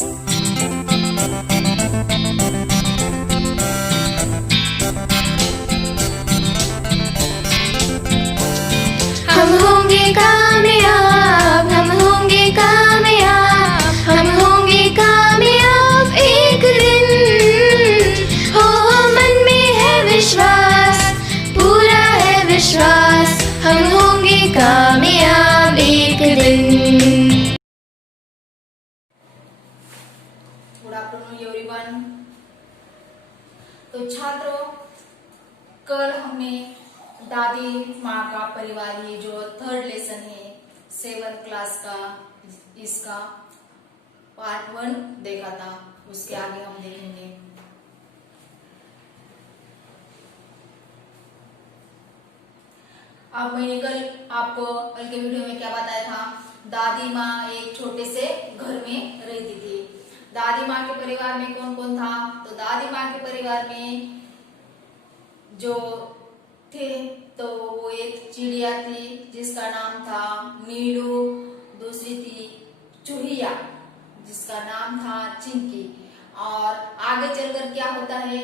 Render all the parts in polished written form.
हम होंगे कामयाब, हम होंगे कामयाब, हम होंगे कामयाब एक दिन। हो मन में है विश्वास, पूरा है विश्वास, हम होंगे कामयाब एक दिन। Good afternoon everyone. तो छात्रों, कल हमने दादी माँ का परिवार, ये जो थर्ड लेसन है 7th क्लास का, इसका पार्ट 1 देखा था। उसके आगे हम देखेंगे। अब मैंने कल आपको कल के वीडियो में क्या बताया था, दादी माँ एक छोटे से घर में रहती थी। दादी माँ के परिवार में कौन कौन था? तो दादी माँ के परिवार में जो थे तो वो एक चिड़िया थी जिसका नाम था नीलू, दूसरी थी चूहिया जिसका नाम था चिंकी। और आगे चलकर क्या होता है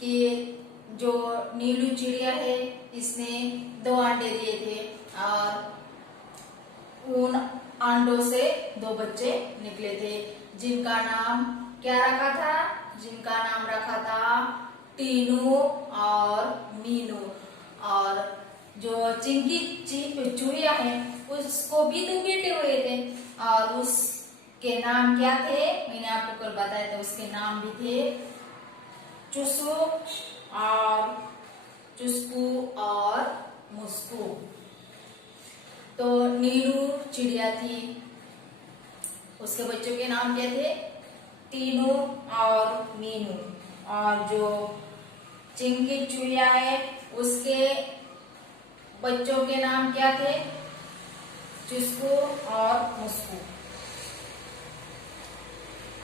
कि जो नीलू चिड़िया है इसने 2 अंडे दिए थे और उन अंडों से 2 बच्चे निकले थे जिनका नाम क्या रखा था? जिनका नाम रखा था टीनू और मीनू। और जो चिंकी चूहिया है उसको भी 2 बेटे हुए थे और उसके नाम क्या थे? मैंने आपको कल बताया था। उसके नाम भी थे चुसू और चुस्कू और मुस्कू। तो नीलू चिड़िया थी, उसके बच्चों के नाम क्या थे? टीनू और मीनू। और जो चिंकी चूहिया है उसके बच्चों के नाम क्या थे? चुस्कू और मुस्कू।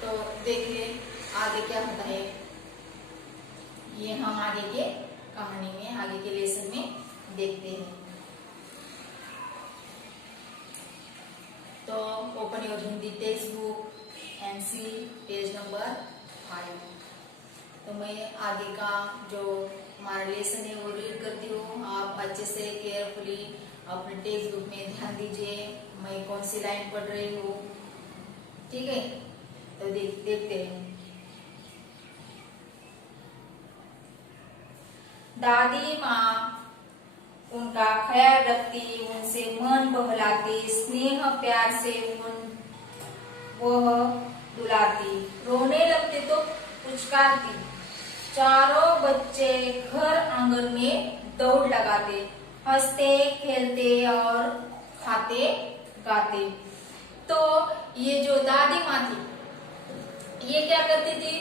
तो देखिए आगे क्या होता है, ये हम आगे के कहानी में, आगे के लेसन में देखते हैं। तो open your Hindi text book and see page number 5। तो मैं आगे का जो हमारा लेसन है वो रीड करती हूँ। आप अच्छे से केयरफुली अपने टेक्स्ट बुक में ध्यान दीजिए मैं कौन सी लाइन पढ़ रही हूँ, ठीक है? तो देखते हैं। दादी माँ उनका ख्याल रखती, उनसे मन बहलाती, स्नेह प्यार से वह दुलारती, रोने लगते तो पुचकारती। चारों बच्चे घर आंगन में दौड़ लगाते, हंसते खेलते और खाते गाते। तो ये जो दादी माँ थी ये क्या करती थी?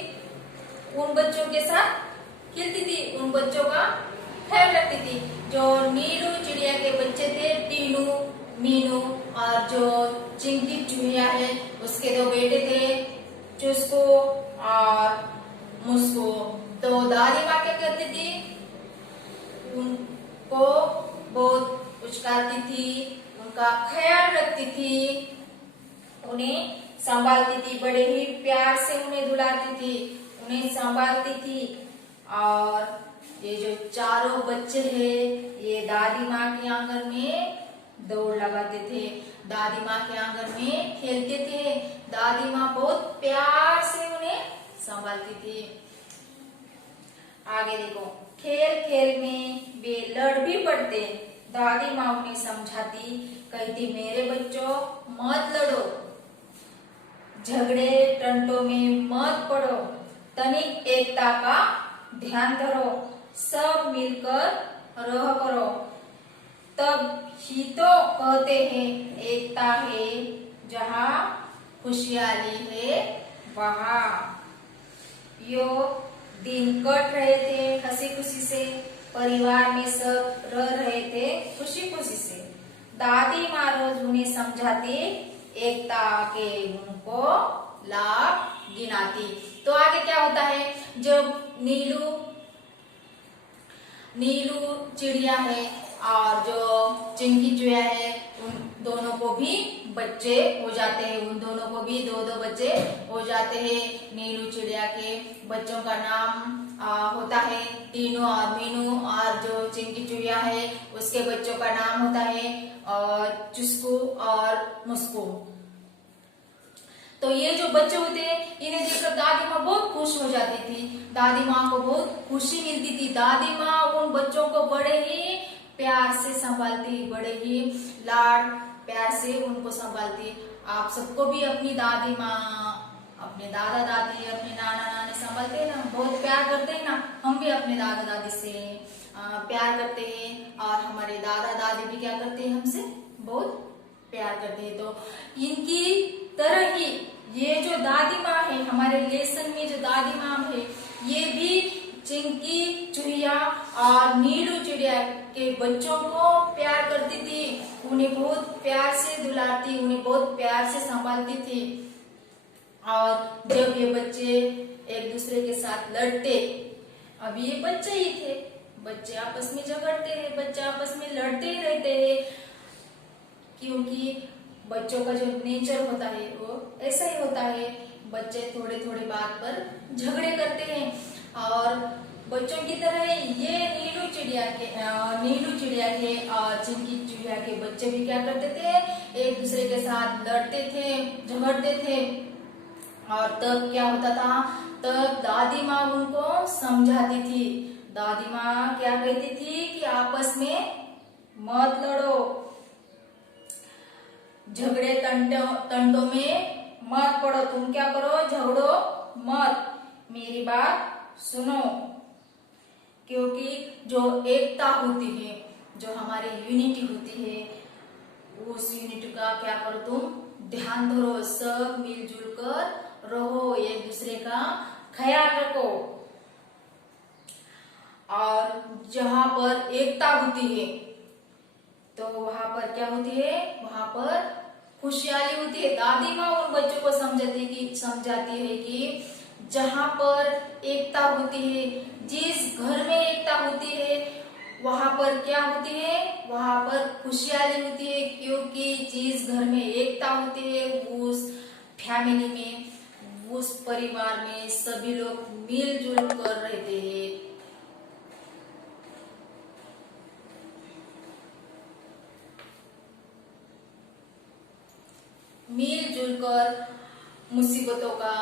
उन बच्चों के साथ खेलती थी, उन बच्चों का ख्याल रखती थी। जो नीलू चिड़िया के बच्चे थे टीनू, मीनू, और जो चिंकी चूहिया है उसके 2 बेटे थे चुस्कू और मुस्कू। तो दादी माँ क्या करती थी? उनको बहुत पुचकारती थी, उनका ख्याल रखती थी, उन्हें संभालती थी, बड़े ही प्यार से उन्हें दुलारती थी, उन्हें संभालती थी। और ये जो चारों बच्चे हैं ये दादी माँ के आंगन में दौड़ लगाते थे, दादी माँ के आंगन में खेलते थे। दादी माँ बहुत प्यार से उन्हें संभालती थी। आगे देखो, खेल खेल में वे लड़ भी पड़ते, दादी माँ उन्हें समझाती, कहती मेरे बच्चों मत लड़ो, झगड़े टंटों में मत पड़ो, तनिक एकता का ध्यान धरो, सब मिलकर रह करो, तब ही तो कहते हैं एकता है जहाँ खुशहाली है वहाँ। यो दिन कट रहे थे हंसी खुशी से, परिवार में सब रह रहे थे खुशी खुशी से। दादी माँ रोज उन्हें समझाती, एकता के गुण को लाभ गिनाती। तो आगे क्या होता है, जब नीलू चिड़िया है और जो चिंकी चूहिया है उन दोनों को भी बच्चे हो जाते हैं, उन दोनों को भी दो दो बच्चे हो जाते हैं। नीलू चिड़िया के बच्चों का नाम होता है टीनू और मीनू, और जो चिंकी चिड़िया है उसके बच्चों का नाम होता है चुस्कू और मुस्कू। तो ये जो बच्चे होते हैं इन्हें देखकर दादी माँ बहुत खुश हो जाती थी, दादी माँ को बहुत खुशी मिलती थी। दादी माँ उन बच्चों को बड़े ही प्यार से संभालती, बड़े ही लाड प्यार से उनको संभालती। आप सबको भी अपनी दादी माँ, अपने दादा दादी, अपने नाना नानी संभालते हैं ना, बहुत प्यार करते हैं ना। हम भी अपने दादा दादी से प्यार करते हैं और हमारे दादा दादी भी क्या करते हैं, हमसे बहुत प्यार करते हैं। तो इनकी तरह ही ये जो दादी माँ है, हमारे लेसन में जो दादी माँ है, ये भी चिंकी चुहिया और नीलू चिड़िया के बच्चों को प्यार करती थी, उन्हें बहुत प्यार से दुलारती, उन्हें बहुत प्यार से संभालती थी। और जब ये बच्चे एक दूसरे के साथ लड़ते, अभी ये बच्चे ही थे, बच्चे आपस में झगड़ते हैं, बच्चे आपस में लड़ते ही रहते हैं, क्योंकि बच्चों का जो नेचर होता है वो ऐसा ही होता है। बच्चे थोड़े थोड़े बात पर झगड़े करते हैं और बच्चों की तरह ये नीलू चिड़िया के और चिंकी चिड़िया के बच्चे भी क्या करते थे, एक दूसरे के साथ लड़ते थे, झगड़ते थे। और तब क्या होता था, तब दादी माँ उनको समझाती थी। दादी माँ क्या कहती थी कि आपस में मत लड़ो, झगड़े तंटों में मत पड़ो, तुम क्या करो, झगड़ो मत, मेरी बात सुनो। क्योंकि जो एकता होती है, जो हमारी यूनिटी होती है, उस यूनिटी का क्या करो, तुम ध्यान धरो, सब मिलजुल कर रहो, एक दूसरे का ख्याल रखो। और जहां पर एकता होती है तो वहां पर क्या होती है, वहां पर खुशहाली होती है। दादी माँ उन बच्चों को समझाती है कि जहां पर एकता होती है, जिस घर में एकता होती है, वहां पर क्या होती है, वहां पर खुशहाली होती है। क्योंकि जिस घर में एकता होती है, उस फैमिली में, उस परिवार में सभी लोग मिलजुल कर रहते हैं। मिलजुल कर मुसीबतों का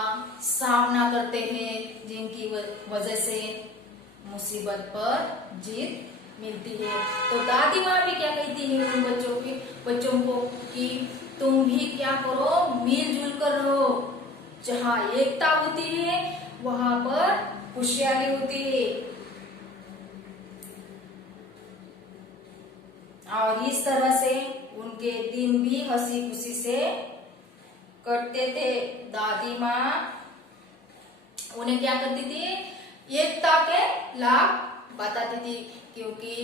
सामना करते हैं, जिनकी वजह से मुसीबत पर जीत मिलती है। तो दादी माँ भी क्या कहती है उन बच्चों को कि तुम भी क्या करो, मिलजुल कर रहो, जहाँ एकता होती है वहां पर खुशहाली होती है। और इस तरह से उनके दिन भी हंसी खुशी से करते थे। दादी माँ उन्हें क्या करती थी, एकता के लाभ बताती थी। क्योंकि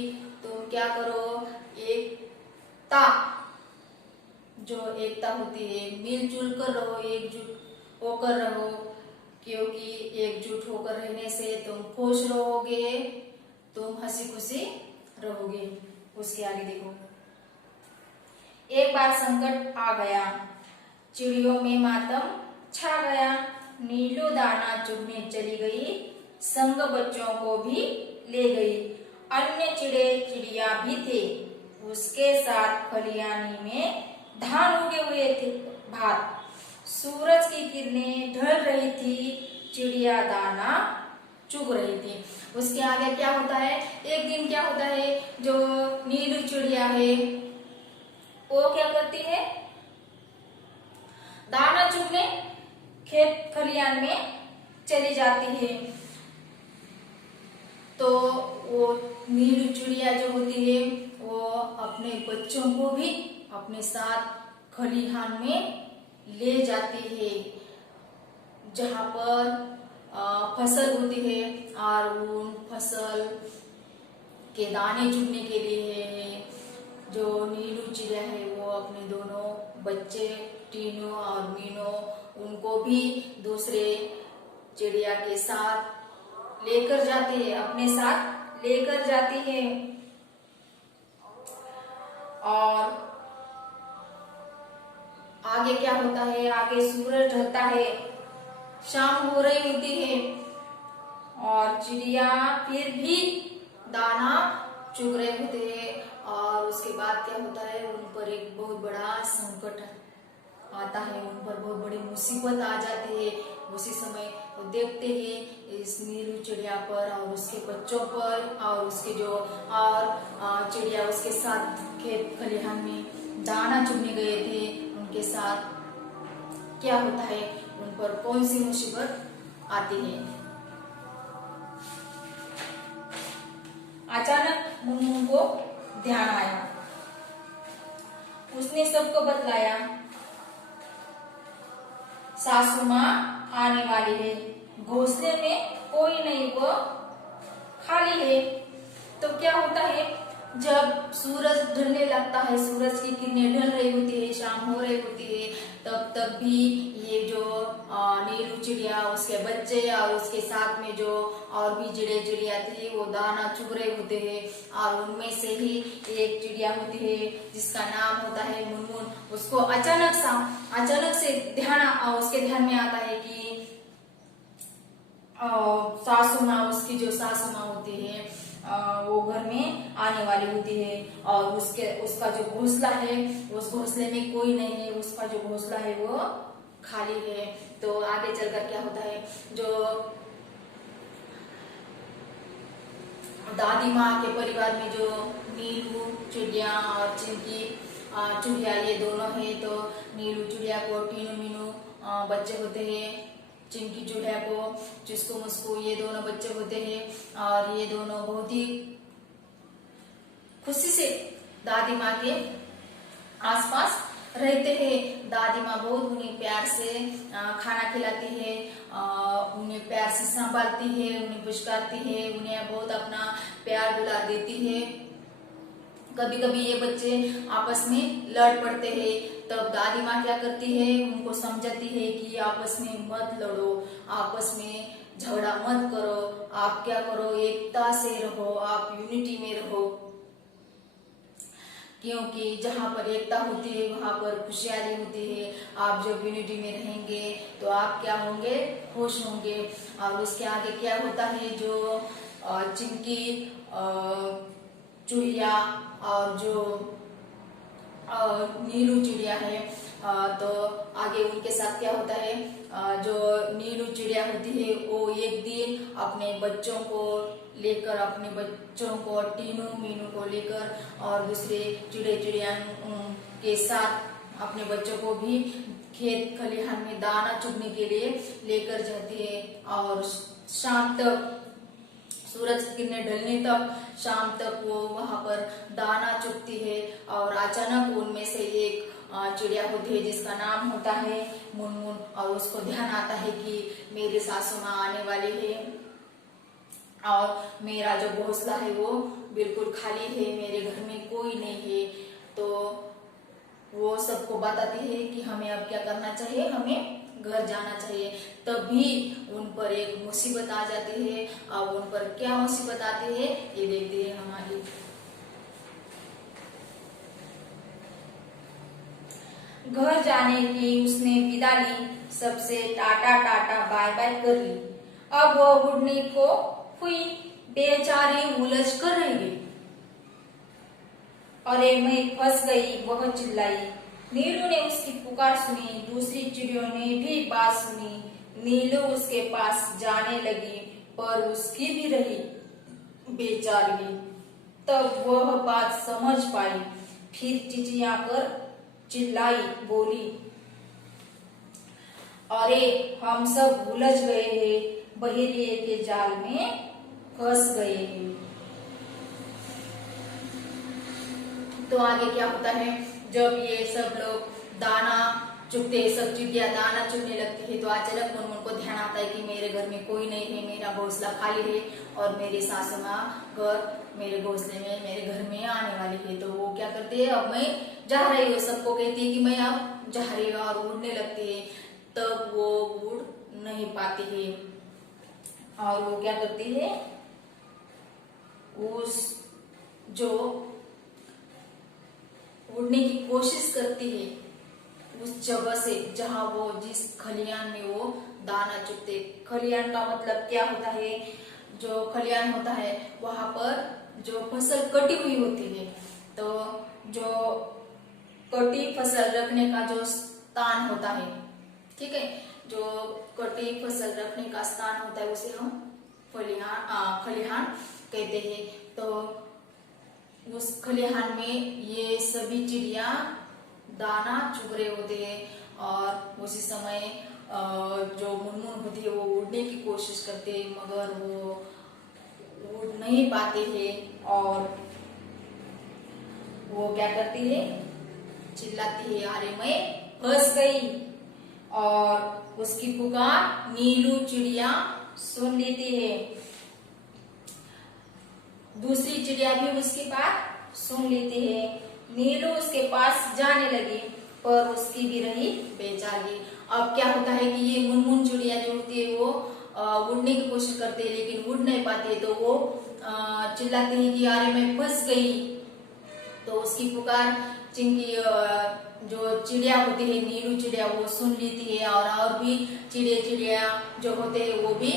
तुम क्या करो, एकता, जो एकता होती है, मिलजुल कर रहो, एकजुट होकर रहो। क्योंकि एकजुट होकर रहने से तुम खुश रहोगे, तुम हंसी खुशी रहोगे। उसके आगे देखो, एक बार संकट आ गया, चिड़ियों में मातम छा गया, नीलू दाना चुगने चली गई, संग बच्चों को भी ले गई। अन्य चिड़िया भी थे, उसके साथ खलियानी में धान उगे हुए थे भात। सूरज की किरणें ढल रही थी, चिड़िया दाना चुग रही थी। उसके आगे क्या होता है, एक दिन क्या होता है, जो नीलू चिड़िया है वो क्या करती है, दाना चुगने खेत खलियान में चली जाती है। तो वो नीलू चिड़िया जो होती है वो अपने बच्चों को भी अपने साथ खलिहान में ले जाती है, जहां पर फसल होती है। और उन फसल के दाने चुगने के लिए जो नीलू चिड़िया है वो अपने दोनों बच्चे टीनू और मीनू, उनको भी दूसरे चिड़िया के साथ लेकर जाती है, अपने साथ लेकर जाती है। और आगे क्या होता है, आगे सूरज ढलता है, शाम हो रही होती है और चिड़िया फिर भी दाना चुग रहे होते हैं। और उसके बाद क्या होता है, उन पर एक बहुत बड़ा संकट आता है, उन पर बहुत बड़ी मुसीबत आ जाती है। उसी समय वो देखते हैं इस नीलू चिड़िया पर और उसके बच्चों पर, और उसके जो और चिड़िया उसके साथ खेत खलिहान में दाना चुगने गए थे, उनके साथ क्या होता है, उन पर कौन सी मुसीबत आती है। अचानक मुन्नू को ध्यान आया, उसने सबको बतलाया सासू माँ आने वाली है, घोंसले में कोई नहीं, वो खाली है। तो क्या होता है, जब सूरज ढलने लगता है, सूरज की किरणें ढल रही होती है, शाम हो रही होती है, तब भी ये जो नीलू चिड़िया, उसके बच्चे और उसके साथ में जो और भी चिड़िया थी, वो दाना चुग रहे होते हैं। और उनमें से ही एक चिड़िया होती है जिसका नाम होता है मुनमुन। उसको अचानक से उसके ध्यान में आता है कि सासू माँ, उसकी जो सासू माँ होती है वो घर में आने वाली होती है और उसका जो घोंसला है, उस घोंसले में कोई नहीं है, उसका जो घोंसला है वो खाली है। तो आगे चलकर क्या होता है, जो दादी माँ के परिवार में जो नीलू चिड़िया और चिंकी चुड़िया ये दोनों है, तो नीलू चिड़िया को टीनू मीनू बच्चे होते हैं, चिंकी चुड़िया को चुस्कू मुस्कू ये दोनों बच्चे होते हैं। और ये दोनों बहुत ही खुशी से दादी माँ के आसपास रहते हैं। दादी माँ बहुत उन्हें प्यार से खाना खिलाती है, उन्हें प्यार से संभालती है, उन्हें पुचकारती है, उन्हें बहुत अपना प्यार दुलार देती है। कभी कभी ये बच्चे आपस में लड़ पड़ते हैं, तब दादी माँ क्या करती है, उनको समझाती है कि आपस में मत लड़ो, आपस में झगड़ा मत करो, आप क्या करो, एकता से रहो, आप यूनिटी में रहो, क्योंकि जहाँ पर एकता होती है वहाँ पर खुशहाली होती है। आप जब यूनिटी में रहेंगे तो आप क्या होंगे, खुश होंगे। और उसके आगे क्या होता है, जो चिंकी चुड़िया और जो नीलू चिड़िया है, तो आगे उनके साथ क्या होता है, जो नीलू चिड़िया होती है वो एक दिन अपने बच्चों को लेकर, अपने बच्चों को टीनू मीनू को लेकर और दूसरे चिड़िया के साथ अपने बच्चों को भी खेत खलिहान में दाना चुगने के लिए लेकर जाती है। और शाम तक, सूरज की किरणें ढलने तक, शाम तक वो वहां पर दाना चुगती है। और अचानक उनमें से एक चिड़िया होती है जिसका नाम होता है मुनमुन, और उसको ध्यान आता है कि मेरी सासू माँ आने वाली है और मेरा जो घोंसला है वो बिल्कुल खाली है, मेरे घर में कोई नहीं है। तो वो सबको बताती है कि हमें अब क्या करना चाहिए, हमें घर जाना चाहिए। तभी उन पर एक मुसीबत आ जाती है। अब उन पर क्या मुसीबत आती है ये देखते हैं हमारी। घर जाने की उसने विदा ली, सबसे टाटा टाटा बाय बाय कर ली। अब वो उड़ने को हुई, बेचारी उलझ कर रह गई। अरे मैं फंस गई, वह चिल्लाई। नीलू ने उसकी पुकार सुनी, दूसरी चिड़ियों ने भी बात सुनी। नीलू उसके पास जाने लगी, पर उसकी भी रही बेचारी। तब वह बात समझ पाई, फिर चिचियाकर चिल्लाई, बोली, अरे हम सब उलझ गए हैं, बहेलिए के जाल में फंस गए हैं। तो आगे क्या होता है, जब ये सब लोग दाना चुगते हैं, सब चिड़िया दाना चुगने लगती है, तो अचानक मुनमुन को ध्यान आता है कि मेरे घर में कोई नहीं है, मेरा घोंसला खाली है और मेरी सासू माँ घर मेरे घोंसले में, मेरे घर में आने वाली है। तो वो क्या करती है, अब मैं जा रही हूँ, सबको कहती है कि मैं अब जा रही हूँ, और उड़ने लगती है। तब वो उड़ नहीं पाती है और वो क्या करती है, उस जो उड़ने की कोशिश करती है उस जगह से जहाँ वो जिस खलियान में वो दाना चुगते। खलियान का मतलब क्या होता है, जो खलियान होता है वहां पर जो फसल कटी हुई होती है, तो जो कटी फसल रखने का जो स्थान होता है, ठीक है, जो कटी फसल रखने का स्थान होता है उसे हम खलिहान कहते हैं। तो उस खलिहान में ये सभी चिड़िया दाना चुग रहे होते हैं और उसी समय जो मुनमुन होती है वो उड़ने की कोशिश करते हैं, मगर वो उड़ नहीं पाते हैं और वो क्या करती है, चिल्लाती है, अरे मैं फंस गई। और उसकी पुकार नीलू चिड़िया सुन लेती है। दूसरी चिड़िया भी उसकी बात सुन लेती है। नीलू उसके पास जाने लगी पर उसकी भी रही बेचारी। अब क्या होता है कि ये मुनमुन चिड़िया जो होती है वो उड़ने की कोशिश करते हैं लेकिन उड़ नहीं पाते, तो वो चिल्लाती है कि अरे मैं फंस गई। तो उसकी पुकार चिंकी जो चिड़िया होती है नीलू चिड़िया वो सुन लेती है और भी चिड़िया जो होते हैं वो भी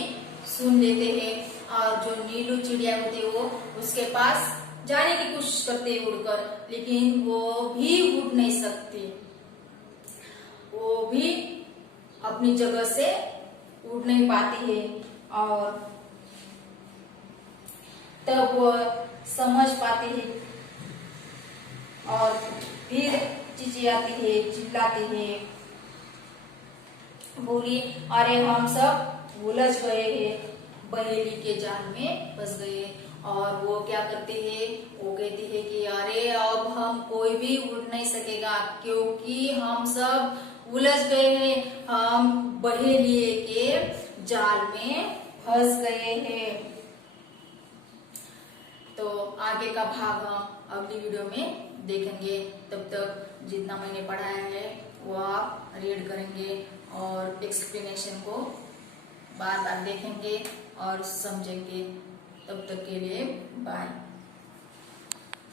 सुन लेते हैं। और जो नीलू चिड़िया होती है वो उसके पास जाने की कोशिश करते हैं उड़कर, लेकिन वो भी उड़ नहीं सकती, वो भी अपनी जगह से उड़ नहीं पाती है। और तब वो समझ पाती है और फिर चिचियाती है, चिल्लाती है, बोली अरे हम सब उलझ गए हैं, बहेली के जाल में फंस गए। और वो क्या करते हैं, वो कहती है कि अरे अब हम कोई भी उड़ नहीं सकेगा क्योंकि हम सब उलझ गए हैं, हम बहेलिए के जाल में फंस गए हैं। तो आगे का भाग हम अगली वीडियो में देखेंगे। तब तक जितना मैंने पढ़ाया है वो आप रीड करेंगे और एक्सप्लेनेशन को बार बार देखेंगे और समझेंगे। तब तक के लिए बाय।